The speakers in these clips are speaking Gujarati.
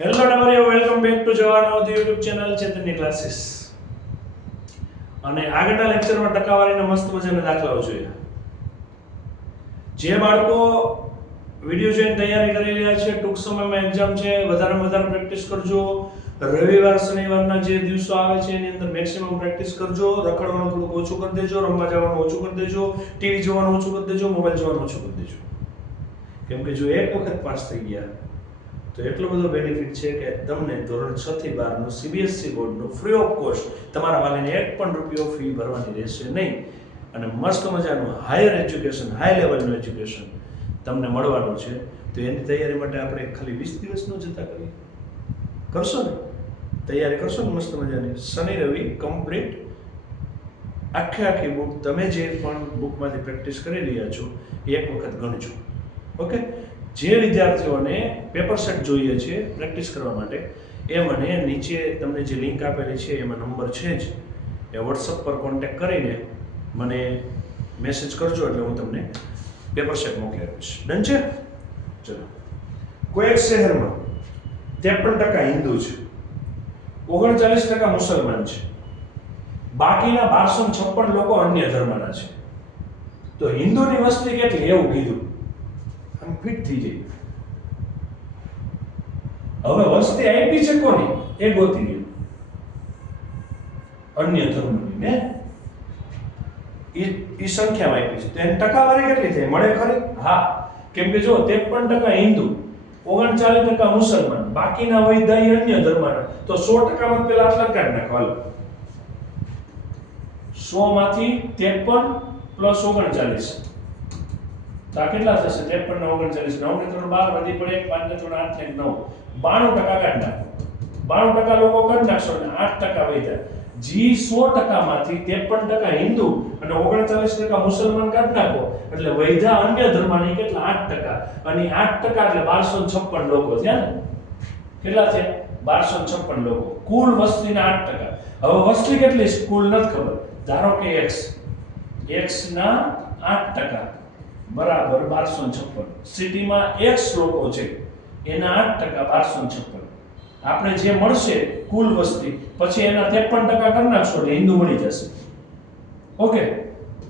હેલો ડમરીઓ વેલકમ બેક ટુ જવાન ઓફ યુટ્યુબ ચેનલ ચેતનની ક્લાસીસ અને આગળના લેક્ચરમાં ટકાવારીના મસ્ત મજાના દાખલાઓ જોઈએ જે બાળકો વીડિયો જોઈને તૈયારી કરી રહ્યા છે, ટૂંક સમયમાં એક્ઝામ છે, વધારેમાં વધારે પ્રેક્ટિસ કરજો. રવિવાર, શનિવારના જે દિવસો આવે છે, એની અંદર મેક્સિમમ પ્રેક્ટિસ કરજો. રખડવાનું થોડુંક ઓછું કરી દેજો, રમવા જવાનું ઓછું કરી દેજો ટીવી જોવાનું ઓછું કરી દેજો મોબાઈલ જોવાનું ઓછું કરી દેજો. કેમ કે જો એક વખત પાસ થઈ ગયા તો એટલો બધો બેનિફિટ છે કે તમને ધોરણ છ થી 12 નું સીબીએસઈ બોર્ડનું ફ્રી ઓફ કોસ્ટ તમારા વાલીને એક પણ રૂપિયો ફી ભરવાની રહેશે નહીં. અને મસ્ત મજાનું હાયર એજ્યુકેશન હાઈ લેવલનું એજ્યુકેશન તમને મળવાનું છે. તો એની તૈયારી માટે આપણે ખાલી વીસ દિવસનું જતા કરીએ. કરશો ને? તૈયારી કરશો ને મસ્ત મજાની? શનિ, રવિ કમ્પ્લીટ આખે આખી બુક તમે જે પણ બુકમાંથી પ્રેક્ટિસ કરી રહ્યા છો એક વખત ગણજો. ઓકે જે વિદ્યાર્થીઓને પેપર સેટ જોઈએ છે પ્રેક્ટિસ કરવા માટે, એ મને નીચે તમને જે લિંક આપેલી છે, એમાં નંબર છે જ. એ વોટ્સઅપ પર કોન્ટેક્ટ કરીને મને મેસેજ કરજો એટલે હું તમને પેપર સેટ મોકલી આપીશ. ડન છે? ચલો. કોઈ એક શહેરમાં ત્રેપન ટકા હિન્દુ છે, ઓગણચાલીસ ટકા મુસલમાન છે, બાકીના બારસો છપ્પન લોકો અન્ય ધર્મના છે. તો હિન્દુની વસ્તી કેટલી? એવું કીધું. ફિટ થઈ જાય. હવે વસ્તી આપી છે કોની? એ ગોતી અન્ય ધર્મની. ને એ સંખ્યામાં આપી છે. તેની ટકાવારી કેટલી થાય? મળે ખરી? હા. કેમ કે જો 53% ટકા હિન્દુ, ઓગણચાલીસ ટકા મુસલમાન, બાકીના હોય દહીં અન્ય ધર્મના. તો સો ટકામાં પેલા આટલા કાઢી નાખો હાલો. સો માંથી ત્રેપન પ્લસ ઓગણચાલીસ. તો આ કેટલા થશે? ત્રેપન ને ઓગણચાલીસ. નવ ને ત્રણ બાર વધી પડે એક પાંચ ને ત્રણ આઠ ને નવ. બાણું ટકા કાઢ નાખો. બાણું ટકા લોકો કાઢ નાખશો અને આઠ ટકા વધ્યા જી સો ટકામાંથી ત્રેપન ટકા હિન્દુ અને ઓગણચાલીસ ટકા મુસલમાન કાઢી નાખો. એટલે વૈધા અન્ય ધર્મની કેટલા? આઠ ટકા. અને આઠ ટકા એટલે બારસો છપ્પન લોકો. થયા ને કેટલા છે? બારસો છપ્પન લોકો. કુલ વસ્તીના આઠ ટકા. હવે વસ્તી કેટલી કુલ નથી ખબર. ધારો કે એક્સ એક્સ ના આઠ ટકા. બરાબર બારસો છપ્પન. સિટીમાં એક્સ લોકો છે, એના આઠ ટકા બારસો છપ્પન. આપણે જે મળશે કુલ વસ્તી, પછી એના ત્રેપન ટકા કરી નાખશો એટલે હિન્દુ મળી જશે. ઓકે?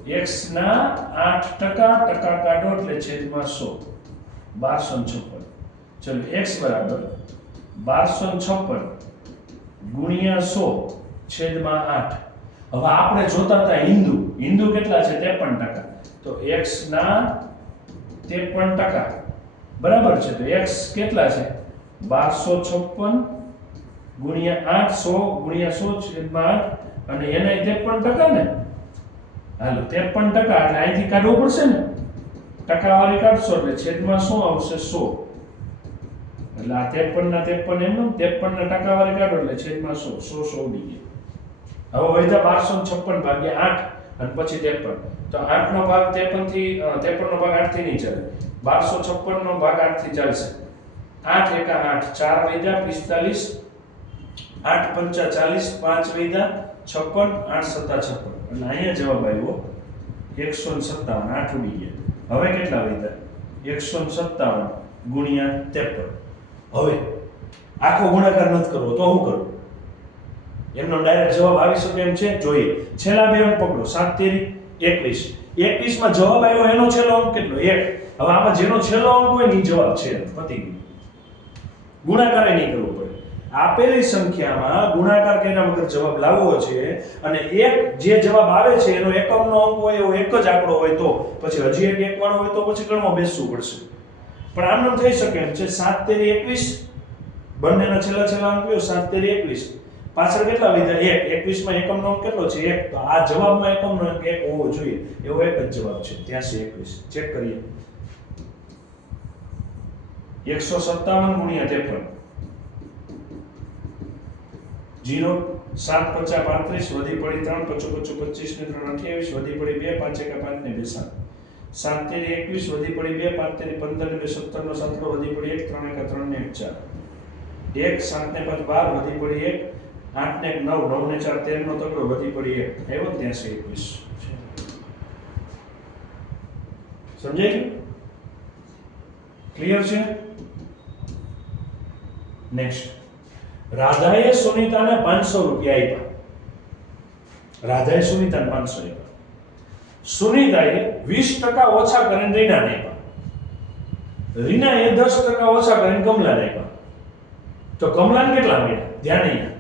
એક્સ ના આઠ ટકા ટકા કાઢો એટલે છેદમાં સો. બારસો છપ્પન. ચલો એક્સ બરાબર બારસો છપ્પન ગુણ્યા સો છેદમાં આઠ. હવે આપણે જોતા હતા હિન્દુ. હિન્દુ કેટલા છે? ત્રેપન ટકા. તો x ના ત્રેપન ટકા. બરાબર છે, તો એક્સ કેટલા છે? બારસો છપ્પન ગુણ્યા આઠસો ગુણ્યા સો છેદમાં આઠ અને એના ત્રેપન ટકા ને? હાલો, ત્રેપન ટકા, એટલે અહીંથી કાઢવું પડશે ને? ટકાવારી કાઢશો એટલે છેદમાં શું આવશે? સો. એટલે આ ત્રેપન ના ત્રેપન એમનું ત્રેપન ના ટકાવારી કાઢો એટલે છેદમાં સો સો સો ઉડી ગયા. હવે વધ્યા બારસો છપ્પન ભાગ્યા આઠ. અને પછી ત્રેપન. તો આઠનો ભાગ ત્રેપનથી ત્રેપન નો ભાગ આઠથી નહીં ચાલે. બારસો છપ્પન નો ભાગ આઠથી ચાલશે. આઠ એકા આઠ, ચાર વૈદા, પિસ્તાલીસ. આઠ પંચા ચાલીસ, પાંચ વૈદા, છપ્પન, આઠ સત્તા છપ્પન. અને અહીંયા જવાબ આવ્યો, એકસો ને સત્તાવન, આઠ ઉડી ગયા. હવે કેટલા વૈદા? એકસો ને સત્તાવન ગુણ્યા ત્રેપન. હવે, આખો ગુણાકાર નથી કરવો, તો હું કરું? એમનો ડાયરેક્ટ જવાબ આવી શકે એમ છે. જોઈએ. છેલ્લા બે અંક પકડો. સાત, તેરી, એકવીસ. એકવીસમાં જવાબ આવ્યો એનો છેલ્લો અંક કેટલો? એક. હવે આમાં જેનો છેલ્લો અંક હોય એની જવાબ છે. પતિ ગુણાકાર નહીં કરવો પડે. આપેલી સંખ્યામાં ગુણાકાર કર્યા વગર જવાબ લાવવો છે અને એક જે જવાબ આવે છે એનો એકમનો અંક હોય, એવો એક જ આંકડો હોય તો પછી હજી એક એકવાળો હોય તો પછી ગણમાં બેસવું પડશે. પણ આમ થઈ શકે એમ છે. સાત, તેરી, એકવીસ. બંનેના છેલ્લા છેલ્લા અંક લ્યો સાત, તેરી, એકવીસ. પાછળ કેટલા વધ્યા એક. એકવીસમાં એકમનો અંક કેટલો છે? એક. તો આ જવાબમાં એકમનો અંક એક હોવો જોઈએ. એવો એક જ જવાબ છે. ત્યાંસી એકવીસ. ચેક કરીએ. એકસો સત્તાવન ગુણ્યા ત્રેપન. જીરો. સાત પચાસ પાંત્રીસ વધી પડી ત્રણ, પચો પચો પચીસ ને ત્રણ અઠ્યાવીસ, વધી પડી બે, પાંચ એકા પાંચ ને બે, સાત. સાત તેરી એકવીસ, વધી પડી બે, પાંચ તેરી પંદર ને બે, સત્તર નો સાતડો વધી પડી એક, ત્રણ એકા ત્રણ ને એક ચાર. એક, સાત ને પાંચ બાર, વધી પડી એક. આઠ ને નવ નવ ને ચાર તેર નો તગડો વધી પડી એક આવ્યો ને ત્યાંસી એકવીસ. સમજાય ક્લિયર છે? નેક્સ્ટ રાધાએ સુનિતાને પાંચસો રૂપિયા આપ્યા. રાધાએ સુનિતાને પાંચસો આપ્યા. સુનિતાએ વીસ ટકા ઓછા કરીને રીનાને આપ્યા. રીનાએ દસ ટકા ઓછા કરીને કમલાને આપ્યા. તો કમલાને કેટલા મળ્યા? ધ્યાન અહીંયા.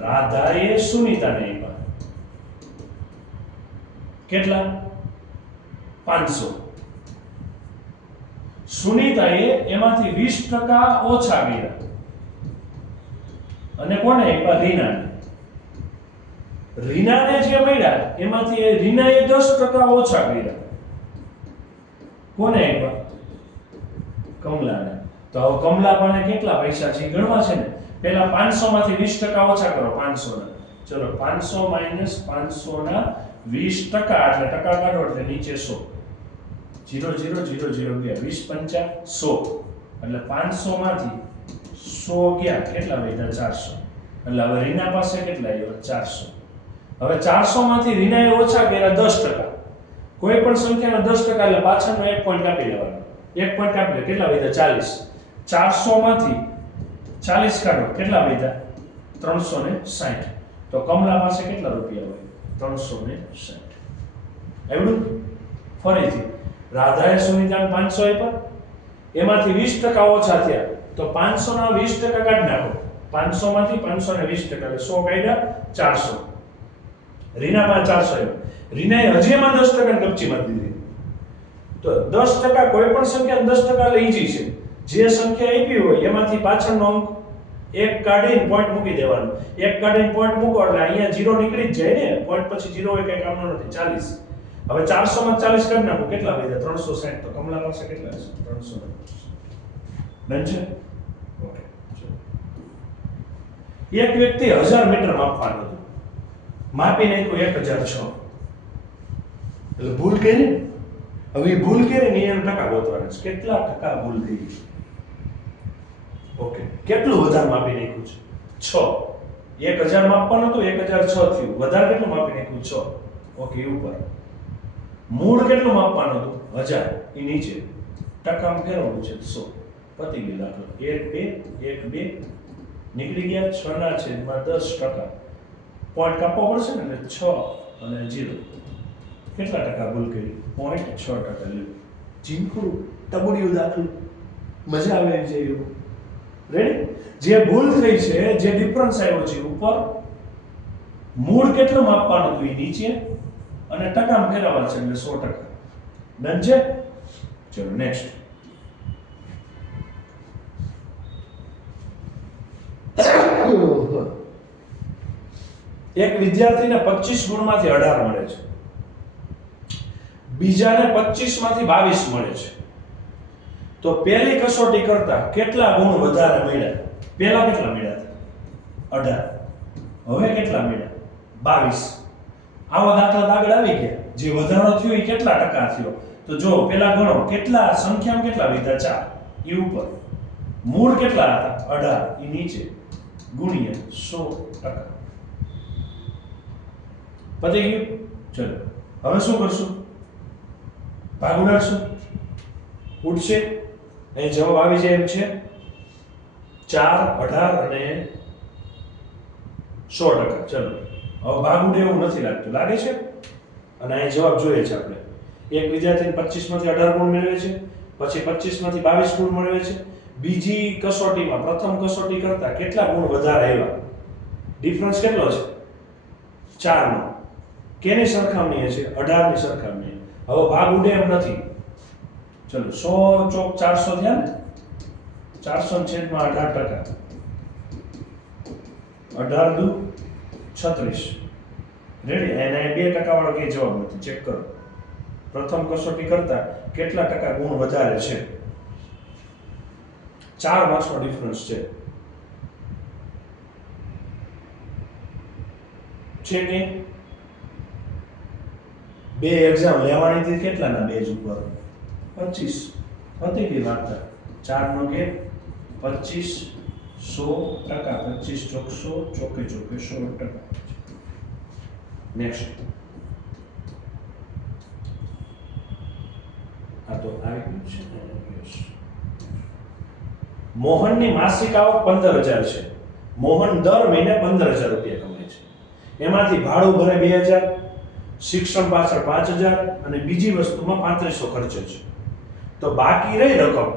રાધાએ સુનિતાને આપ્યા. કેટલા? પાંચસો. સુનિતાએ એમાંથી વીસ ટકા ઓછા ગયા અને કોને આપ્યા? રીનાને. રીનાને જે મળ્યા, એમાંથી એ રીનાએ દસ ટકા ઓછા કર્યા. કોને આપ્યા? કમલાને. તો હવે કમલા પાસે કેટલા પૈસા છે ગણવા છે ને? પહેલા 500 માંથી 20 ટકા ઓછા કરો 500 ના ચલો 500 માઇનસ 500 ના 20 ટકા એટલે ટકા કાઢો, એટલે નીચે 100 0 0 0 0 ગયા 20 પંચા 100 એટલે 500 માંથી 100 ગયા, કેટલા વધ્યા? 400 એટલે હવે રીના પાસે કેટલા આવ્યો? 400 હવે 400 માંથી રીનાએ ઓછા કર્યા 10 ટકા. કોઈ પણ સંખ્યાના 10 ટકા, એટલે પાછળનો એક પોઈન્ટ કાપી લેવાનો. એક પોઈન્ટ કાપી લે, કેટલા વધ્યા? 40 400 માંથી 40 કાઢો. કેટલા વધ્યા 360 તો કમલા પાસે કેટલા રૂપિયા હોય? 360 આવડું ફરીથી. રાધાએ સુનિતાને 500 આપ્યા. એમાંથી વીસ ટકા ઓછા થયા. તો 500 ના 20 ટકા કાઢી નાખો. 500 માંથી 500 ને વીસ ટકા. સો 100 કાઢ્યા 400 રીના પાસે 400 આવ્યા રીનાએ હજી એમાં દસ ટકા કપચીમાં દીધી. તો દસ ટકા કોઈ પણ સંખ્યા દસ ટકા લઈ જઈ છે જે સંખ્યા આપી હોય, એમાંથી પાછળનો અંક એક કાઢીને પોઈન્ટ મૂકી દેવાનો. એક કાઢીને પોઈન્ટ મૂકો એટલે અહીંયા જીરો નીકળી જ જાય ને? પોઈન્ટ પછી જીરો હોય કઈ કામનો નથી. 40 હવે 400 માં 40 કાઢી નાખો, કેટલા વધ્યા? 360 તો કમલા પાસે કેટલા હશે? 300 ડન છે. ઓકે એક વ્યક્તિ 1000 મીટર માપવાનું હતું. માપી નાખ્યું 1006 એટલે ભૂલ કરી? હવે ભૂલ કરી નિયમ ટકા ગોતવાના છે. કેટલા ટકા ભૂલ થઈ ઓકે કેટલું વધારે માપી નાખ્યું છે? છ. એક હજાર માપવાનું હતું, એક હજાર છ થયું. વધારે કેટલું માપી નાખ્યું? છ. ઓકે ઉપર. મૂળ કેટલું માપવાનું હતું? હજાર. એ નીચે. ટકામાં ફેરવવું છે, સો. પતી ગયું દાખલો. એક, બે એક, બે. નીકળી ગયા. છ ના છેદમાં દસ ટકા. પોઈન્ટ કાપવો પડશે ને, એટલે છ અને જીરો કેટલા ટકા ભૂલ કરી? પોઈન્ટ છ ટકા લ્યો. ચીંકું ટબુડિયું દાખલું. મજા આવે છે એવું રેડી જે ભૂલ થઈ છે, જે ડિફરન્સ આવ્યો છે, ઉપર મૂળ કેટલું માપવાનું હતું? એ નીચે. અને ટકામ ફેરવવા છે, એટલે સો ટકા. ડન છે? ચલો નેક્સ્ટ એક વિદ્યાર્થીને 25 ગુણમાંથી 18 મળે છે. બીજાને 25 માંથી 22 મળે છે. તો પહેલી કસોટી કરતા કેટલા ગુણ વધારે મળ્યા? પહેલા કેટલા મળ્યા અઢાર. 18 હવે કેટલા મળ્યા? 22 આવા દાખલા આગળ આવી ગયા. જે વધારો થયો એ કેટલા ટકા થયો? તો જો પેલા ગણો, કેટલા સંખ્યામાં કેટલા લીધા ચાર. એ ઉપર. મૂળ કેટલા હતા? 18 એ નીચે. ગુણ્યા સો ટકા. પતી ગયું? ચલો. હવે શું કરશું? ભાગ ઉડાડશું? ઉડશે? અહીં જવાબ આવી જાય એમ છે. ચાર, અઢાર અને સો ટકા. ચલો. હવે ભાગ ઉડે એવું નથી લાગતું. લાગે છે? અને અહીં જવાબ જોઈએ છે આપણે. એક વિદ્યાર્થીને પચીસમાંથી અઢાર ગુણ મેળવે છે, પછી પચીસમાંથી બાવીસ ગુણ મેળવે છે. બીજી કસોટીમાં, પ્રથમ કસોટી કરતાં કેટલા ગુણ વધારે આવ્યા? ડિફરન્સ કેટલો છે? ચારનો. કેની સરખામણીએ છે? અઢારની સરખામણીએ. હવે ભાગ ઉડે એમ નથી. ચલો, સો ચોક ચારસો થયા ને? ચારસો છેદમાં અઢાર ટકા. અઢાર દુ છત્રીસ. રેડી એને બે ટકા વાળો કઈ જવાબ નથી. ચેક કરો. પ્રથમ કસોટી કરતા કેટલા ટકા ગુણ વધારે છે? ચાર માર્ક્સનો ડિફરન્સ છે. કે? બે એક્ઝામ લેવાની કેટલાના બેજ ઉપર? પચીસ. હતી ગઈ વાર્તા ચારનો કે પચીસ સો ટકા. પચીસ ચોકસો ચોકે ચોકે સો ટકા. નેક્સ્ટ આ તો આવી ગયું છે મોહનની માસિક આવક પંદર હજાર છે. મોહન દર મહિને પંદર હજાર રૂપિયા કમાય છે. એમાંથી ભાડું ભરે બે હજાર, શિક્ષણ પાછળ પાંચ હજાર અને બીજી વસ્તુમાં પાંત્રીસો ખર્ચે છે. તો બાકી રહી રકમ.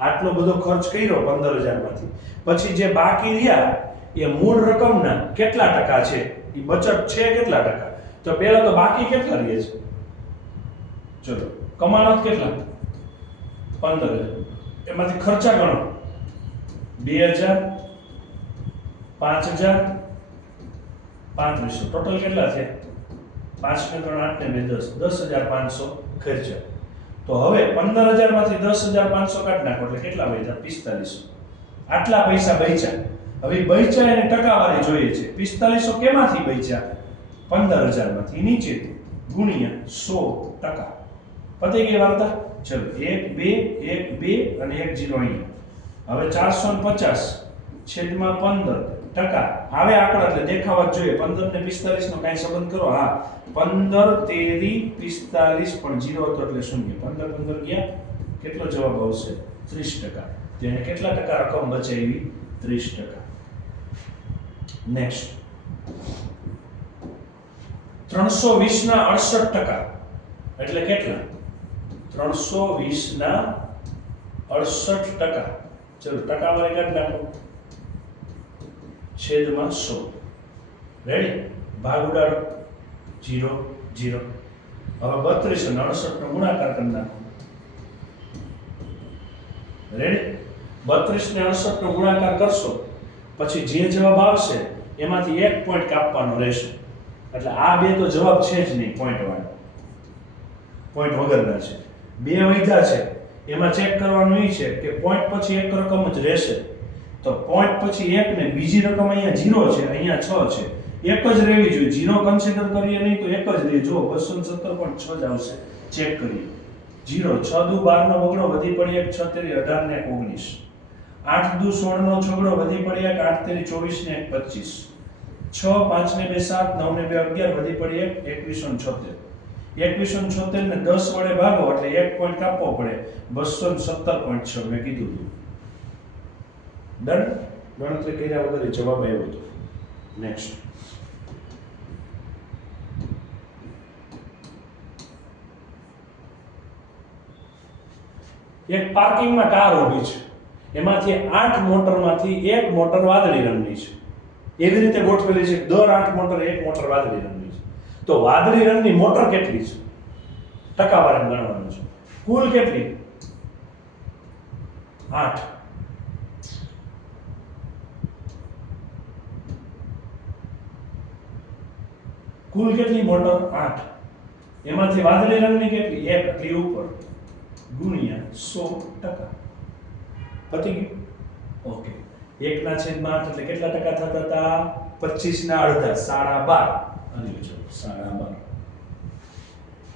આટલો બધો ખર્ચ કર્યો પંદર હજારમાંથી પછી જે બાકી રહ્યા, એ મૂળ રકમના કેટલા ટકા છે? એ બચત છે કેટલા ટકા? તો પહેલા તો બાકી કેટલા રહે છે? ચલો કમાણો કેટલા? પંદર હજાર એમાંથી ખર્ચા ગણો. બે હજાર, પાંચ હજાર, પાંત્રીસો. ટોટલ કેટલા છે પાંચ ને ત્રણ, આઠ ને બે દસ. દસ હજાર પાંચસો ખર્ચા તો હવે પંદર હજારમાંથી દસ હજાર પાંચસો કાઢી નાખો એટલે કેટલા બચ્યા પિસ્તાલીસો. આટલા પૈસા બચ્યા. હવે બચ્યા એને ટકાવારી જોઈએ છે. પિસ્તાલીસો કેમાંથી બચ્યા? પંદર હજારમાંથી નીચે ગુણ્યા સો ટકા. પતી ગઈ વાર્તા? ચલો, એક, બે એક, બે અને એક જીરો અહીંયા. હવે ચારસો ને પચાસ છેદમાં પંદર. ટકા. હવે આંકડા એટલે દેખાવા જ જોઈએ. પંદર ને પિસ્તાલીસ નો કઈ સંબંધ કરો? હા. પંદર તેરી પિસ્તાલીસ પણ જીરો હતો એટલે શૂન્ય. પંદર પંદર ગયા. કેટલો જવાબ આવશે? ત્રીસ ટકા. તેને કેટલા ટકા રકમ બચાવી? ત્રીસ ટકા. નેક્સ્ટ ત્રણસો વીસ ના અડસઠ ટકા. એટલે કેટલા? ત્રણસો વીસ ના અડસઠ ટકા. ચલો ટકાવારી કાઢી નાખો. છેદમાં સો. રેડી ભાગ ઉડાડો. જીરો જીરો હવે બત્રીસ અને અડસઠનો ગુણાકાર કરી નાખો. રેડી બત્રીસ ને અડસઠનો ગુણાકાર કરશો, પછી જે જવાબ આવશે, એમાંથી એક પોઈન્ટ કાપવાનો રહેશે. એટલે આ બે તો જવાબ છે જ નહીં પોઈન્ટ વાળા. પોઈન્ટ વગરના છે. બે વૈધા છે. એમાં ચેક કરવાનું એ છે કે પોઈન્ટ પછી એક રકમ જ રહેશે. તો પોઈન્ટ પછી એક ને બીજી રકમ અહીંયા જીરો છે, અહીંયા છ છે. એક જ રહેવી જોઈએ. જીરો કન્સિડર કરીએ નહીં તો એક જ રહે. જો બસો સત્તર પણ છ જ આવશે ચેક કરીએ. જીરો છ દુ બારનો બગડો વધી પડી એક, છ તેરી અઢાર ને ઓગણીસ. આઠ દુ સોળનો છગડો વધી પડી એક, આઠ તેરી ચોવીસ ને એક, પચીસ. છ, પાંચ ને બે, સાત, નવ ને બે, અગિયાર વધી પડી એક, એકવીસો ને છોતેર. એકવીસો ને છોતેર ને દસ વડે ભાગો એટલે એક પોઈન્ટ કાપવો પડે. બસો સત્તર પોઈન્ટ છ મેં કીધું હતું. ડન ગણતરી કર્યા વગર જવાબ આવ્યો હતો. નેક્સ્ટ એક પાર્કિંગમાં કાર ઊભી છે. એમાંથી આઠ મોટરમાંથી એક મોટર વાદળી રંગની છે. એવી રીતે ગોઠવેલી છે દર આઠ મોટર એક મોટર વાદળી રંગની છે. તો વાદળી રંગની મોટર કેટલી છે? ટકાવારી ગણવાનું છે. કુલ કેટલી? આઠ. કુલ કેટલી મોટર? આઠ. એમાંથી વાદળી રંગની કેટલી? એક એટલી ઉપર. ગુણ્યા સો ટકા. પતી ગયું? ઓકે. એકના છેદમાં આઠ એટલે કેટલા ટકા થતા હતા? પચીસ ના અડધા, સાડા બાર. અને સાડા બાર.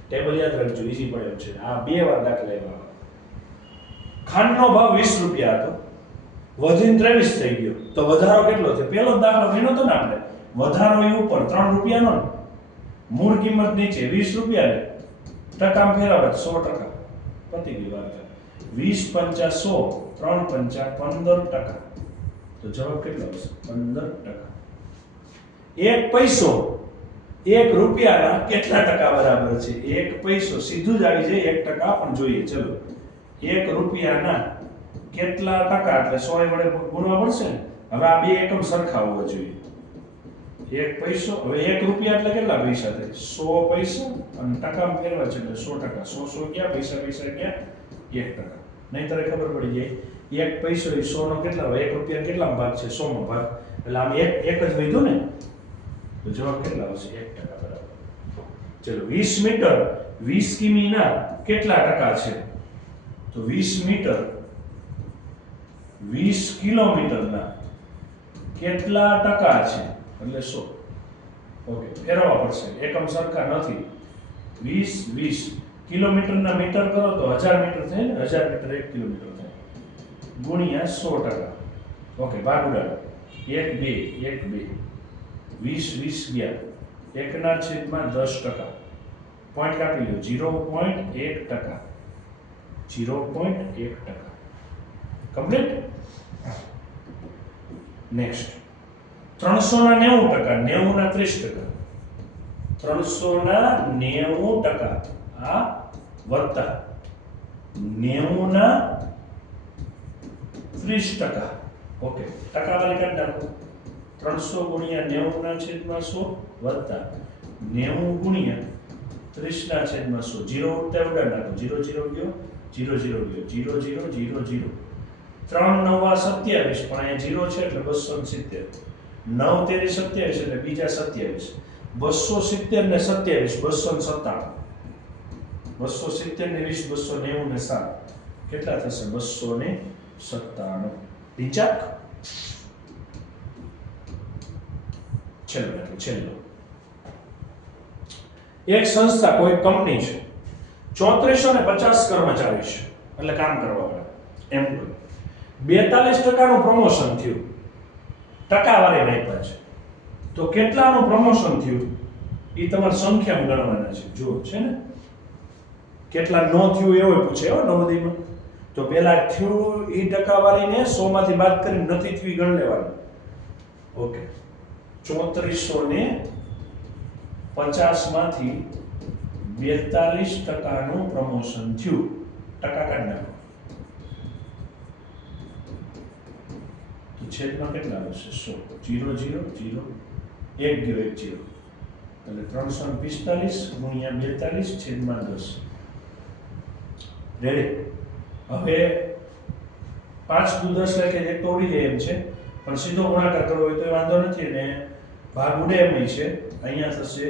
ટેબલ યાદ રાખજો ઈઝી પડે એમ છે. આ બે વાર દાખલા એવા ખાંડનો ભાવ વીસ રૂપિયા હતો. વધીને ત્રેવીસ થઈ ગયો. તો વધારો કેટલો છે પહેલો દાખલો ગણ્યો હતો ને આપણે? વધારો એ ઉપર, ત્રણ રૂપિયાનો મૂળ કિંમત નીચે વીસ રૂપિયા ટકા ફેરવે સો ટકા. પતી ગઈ વાત વીસ પંચા સો, ત્રણ પંચા પંદર ટકા. તો જવાબ કેટલો આવશે? પંદર ટકા. એક પૈસો, એક રૂપિયાના કેટલા ટકા બરાબર છે? એક પૈસો સીધું જ આવી જાય, એક ટકા પણ જોઈએ. ચલો. એક રૂપિયાના કેટલા ટકા? એટલે સો વડે ગુણવા પડશે ને? હવે આ બે એકમ સરખા હોવા જોઈએ. એક પૈસો, હવે એક રૂપિયા એટલે કેટલા પૈસા થાય? સો પૈસા અને ટકામાં ફેરવા છે એટલે સો ટકા. સો સો ક્યાં? પૈસા પૈસા ક્યાં? એક ટકા. નહીં તારે ખબર પડી જાય. એક પૈસો એ સોનો કેટલા હોય? એક રૂપિયા કેટલામાં ભાગ છે? સો નો ભાગ. એટલે આમ એક એક જ વધ્યું ને, તો જવાબ કેટલા આવશે? એક ટકા બરાબર. ચલો, વીસ મીટર, વીસ કિમીના કેટલા ટકા છે? તો વીસ મીટર, વીસ કિલોમીટરના કેટલા ટકા છે? એટલે સો. ઓકે, ફેરવવા પડશે. એકમ સરખા નથી. વીસ વીસ. કિલોમીટરના મીટર કરો તો હજાર મીટર થાય ને? હજાર મીટર એક કિલોમીટર થાય. ગુણ્યા સો ટકા. ઓકે, ભાગ ઉડાડો. એક, બે એક, બે. વીસ વીસ ગયા. એકના છેદમાં દસ ટકા. પોઈન્ટ કાપી લો જીરો પોઈન્ટ એક ટકા. જીરો પોઈન્ટ એક ટકા. કમ્પ્લીટ નેક્સ્ટ ત્રણસો ના નેવું ટકા નેવું ના ત્રીસ ટકા. ત્રણસો ના નેવું ટકા. આ વત્તા નેવું ના ત્રીસ ટકા. ઓકે ટકાવારી કાઢી નાખો. ત્રણસો ગુણ્યા નેવું ના છેદમાં સો વત્તા નેવું ગુણ્યા ત્રીસ ના છેદમાં સો. જીરો ઉડતા ઉડાડ નાખો. જીરો જીરો ગયો, જીરો જીરો ગયો. Zero zero zero zero. ત્રણ નવા સત્યાવીસ, પણ અહીંયા જીરો છે એટલે બસો સિત્તેર. નવ તેરી સત્યાવીસ એટલે બીજા સત્યાવીસ. બસો સિત્તેર ને સત્યાવીસ, બસો ને સત્તાણું. બસો સિત્તેર ને વીસ, બસો નેવું ને સાત. કેટલા થશે? બસો ને સત્તાણું. ઢીંચાક છેલ્લો એટલે છેલ્લો. એક સંસ્થા, કોઈ કંપની છે, ચોત્રીસો ને પચાસ કર્મચારી છે. એટલે કામ કરવા વાળા. એમ્પ્લોય બેતાલીસ ટકાનું પ્રમોશન થયું. ટકાવારી નાખ્યા છે. તો કેટલાનું પ્રમોશન થયું? એ તમારે સંખ્યામાં ગણવાના છે. જુઓ, છે ને? કેટલા ન થયું એવો પૂછે, હો, નવોદયમાં. તો પેલા થયું એ ટકાવારીને સો માંથી બાદ કરીને નથી થયું ગણ લેવાનું. ઓકે. ચોત્રીસો ને પચાસમાંથી બેતાલીસ ટકાનું પ્રમોશન થયું. ટકા કાઢી નાખો તો છેદમાં કેટલા આવશે? સો જીરો જીરો જીરો. એક જીરો એક જીરો. એટલે ત્રણસો પિસ્તાલીસ ગુણ્યા બેતાલીસ છેદમાં દસ. રેડી હવે પાંચ દુ દસ લાખે એક તો ઉડી જાય એમ છે, પણ સીધો ગુણાકાર કરવો હોય તો વાંધો નથી ને ભાગ ઉડે એમ છે. અહીંયા થશે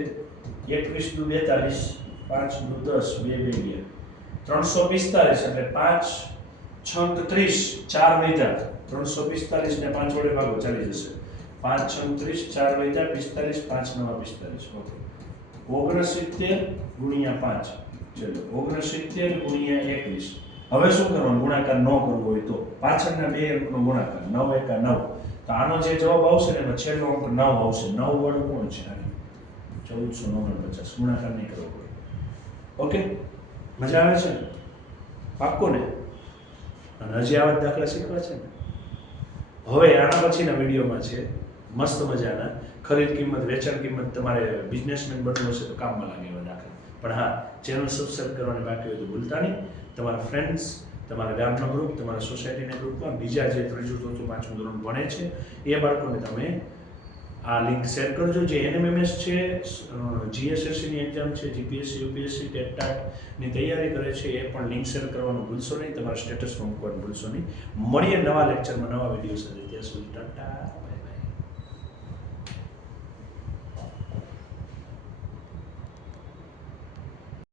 એકવીસ દુ બેતાલીસ, પાંચ દુ દસ, બે બે ત્રણસો પિસ્તાલીસ એટલે પાંચ છ ત્રીસ, ચાર વૈધા. ત્રણસો પિસ્તાલીસ ને પાંચ વડે ભાગો, ચાલી જશે. પાંચ છત્રીસ ચાર વૈદા પિસ્તાલીસ, પાંચ, નવા પિસ્તાલીસ. ઓકે. ઓગણસિત્તેર ગુણ્યા પાંચ. ચલો, ઓગણસિત્તેર ગુણ્યા એકવીસ. હવે શું કરવાનું? ગુણાકાર ન કરવો હોય તો. પાછળના બે અંકનો ગુણાકાર, નવ એકા નવ. તો આનો જે જવાબ આવશે ને એમાં છેલ્લો અંક નવ આવશે. નવ વાળું કોણ છે? ચૌદસો ઓગણપચાસ ગુણાકાર નહીં કરવો પડે. ઓકે? મજા આવે છે ને? પાક્કો ને? અને હજી આવા દાખલા શીખવા છે ને? હવે આના પછીના વિડીયોમાં છે, મસ્ત મજાના, ખરીદ કિંમત, વેચાણ કિંમત, તમારે બિઝનેસમેન બનવું હશે તો કામમાં લાગે એવા દાખલા. પણ હા ચેનલ સબસ્ક્રાઈબ કરવાની બાકી હોય તો ભૂલતા નહીં. તમારા ફ્રેન્ડ્સ તમારા ગામના ગ્રુપ તમારા સોસાયટીના ગ્રુપમાં બીજા જે ત્રીજું, ચોથું, પાંચમું ધોરણ ભણે છે, એ બાળકોને તમે આ લિંક શેર કરજો. જે એનએમએમએસ છે જીએસએસસીની એક્ઝામ છે જીપીએસસી યુપીએસસી ટેટટાટની તૈયારી કરે છે, એ પણ લિંક શેર કરવાનું ભૂલશો નહીં. તમારા સ્ટેટસમાં મૂકવાનું ભૂલશો નહીં. મળીએ નવા લેક્ચરમાં નવા વીડિયો સાથે. ત્યાં સુધી ટાટા.